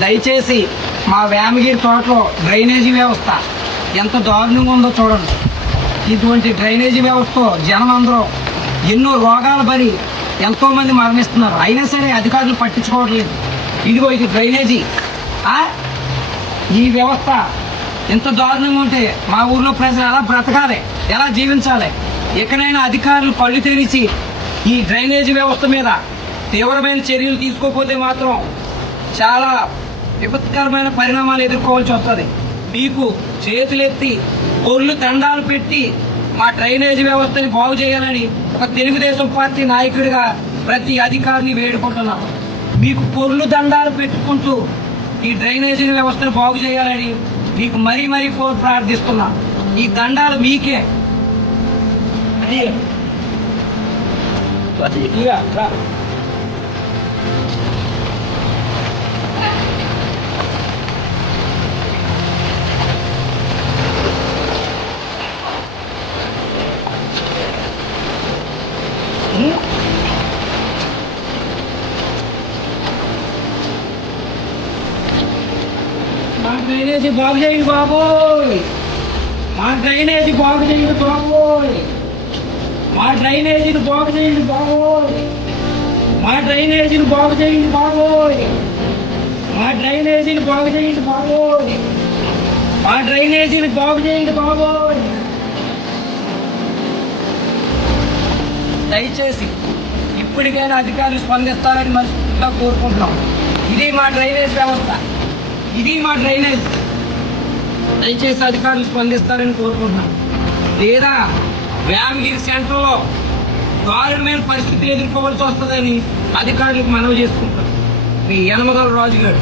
దయచేసి మా వేమగిరి తోటలో డ్రైనేజీ వ్యవస్థ ఎంత దారుణంగా ఉందో చూడండి. ఇటువంటి డ్రైనేజీ వ్యవస్థతో జనం అందరూ ఎన్నో రోగాలు పడి ఎంతోమంది మరణిస్తున్నారు. అయినా సరే అధికారులు పట్టించుకోవట్లేదు. ఇదిగో ఇది డ్రైనేజీ. ఈ వ్యవస్థ ఎంత దారుణంగా ఉంటే మా ఊర్లో ప్రజలు ఎలా బ్రతకాలి, ఎలా జీవించాలి? ఎక్కడైనా అధికారులు కళ్ళు తెరిచి ఈ డ్రైనేజీ వ్యవస్థ మీద తీవ్రమైన చర్యలు తీసుకోకపోతే మాత్రం చాలా విపత్కరమైన పరిణామాలు ఎదుర్కోవాల్సి వస్తుంది. మీకు చేతులెత్తి ఒళ్ళు దండాలు పెట్టి మా డ్రైనేజీ వ్యవస్థని బాగు చేయాలని ఒక తెలుగుదేశం పార్టీ నాయకుడిగా ప్రతి అధికారిని వేడుకుంటున్నాం. మీకు పొర్లు దండాలు పెట్టుకుంటూ ఈ డ్రైనేజీ వ్యవస్థను బాగు చేయాలని మీకు మరీ మరీ ప్రార్థిస్తున్నా. ఈ దండాలు మీకే. మా డ్రైనేజీ బాగు చేయండి బాబోయ్, మా డ్రైనేజీ బాగు చేయండి బాబోయ్, మా డ్రైనేజీని బాగు చేయండి బాబోయ్, మా డ్రైనేజీని బాగు చేయండి బాబోయ్, మా డ్రైనేజీని బాగు చేయండి బాబోయ్, మా డ్రైనేజీని బాగు చేయండి బాబోయ్. దయచేసి ఇప్పటికైనా అధికారులు స్పందిస్తారని మనస్ఫూర్తిగా కోరుకుంటున్నాం. ఇది మా డ్రైనేజ్ వ్యవస్థ, ఇది మా డ్రైనేజ్. దయచేసి అధికారులు స్పందిస్తారని కోరుకుంటున్నాం. లేదా వేమగిరి సెంటర్లో దారుణమైన పరిస్థితులు ఎదుర్కోవాల్సి వస్తుందని అధికారులకు మనవి చేసుకుంటాం. మీ యనమగల రాజు గారు.